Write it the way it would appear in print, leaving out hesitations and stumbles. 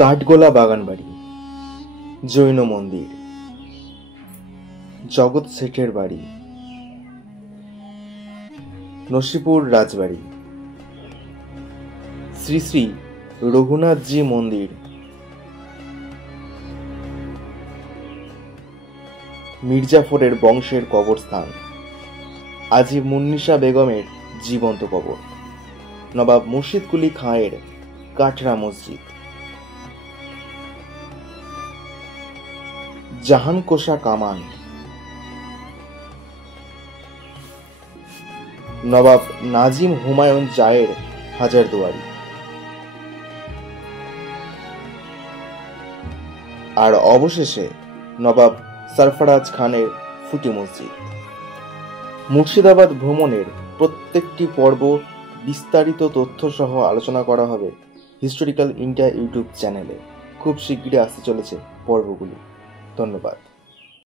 কাঠগোলা বাগানবাড়ি, জৈন মন্দির, জগৎ শেঠের বাড়ি, নসিপুর রাজবাড়ি, শ্রী শ্রী রঘুনাথজি মন্দির, মির্জাফরের বংশের কবরস্থান, আজি মুন্নিসা বেগমের জীবন্ত কবর, নবাব মুর্শিদ কুলি খাঁয়ের কাটরা মসজিদ, জাহানকোষা কামান, নবাব নাজিম হুমায়ুন জায়ের হাজারদুয়ারি, আর অবশেষে নবাব সরফরাজ খানের ফুটি মসজিদ। মুর্শিদাবাদ ভ্রমণের প্রত্যেকটি পর্ব বিস্তারিত তথ্য সহ আলোচনা করা হবে হিস্টোরিক্যাল ইন্ডিয়া ইউটিউব চ্যানেলে। খুব শীঘ্রই আসতে চলেছে পর্বগুলি। ধন্যবাদ।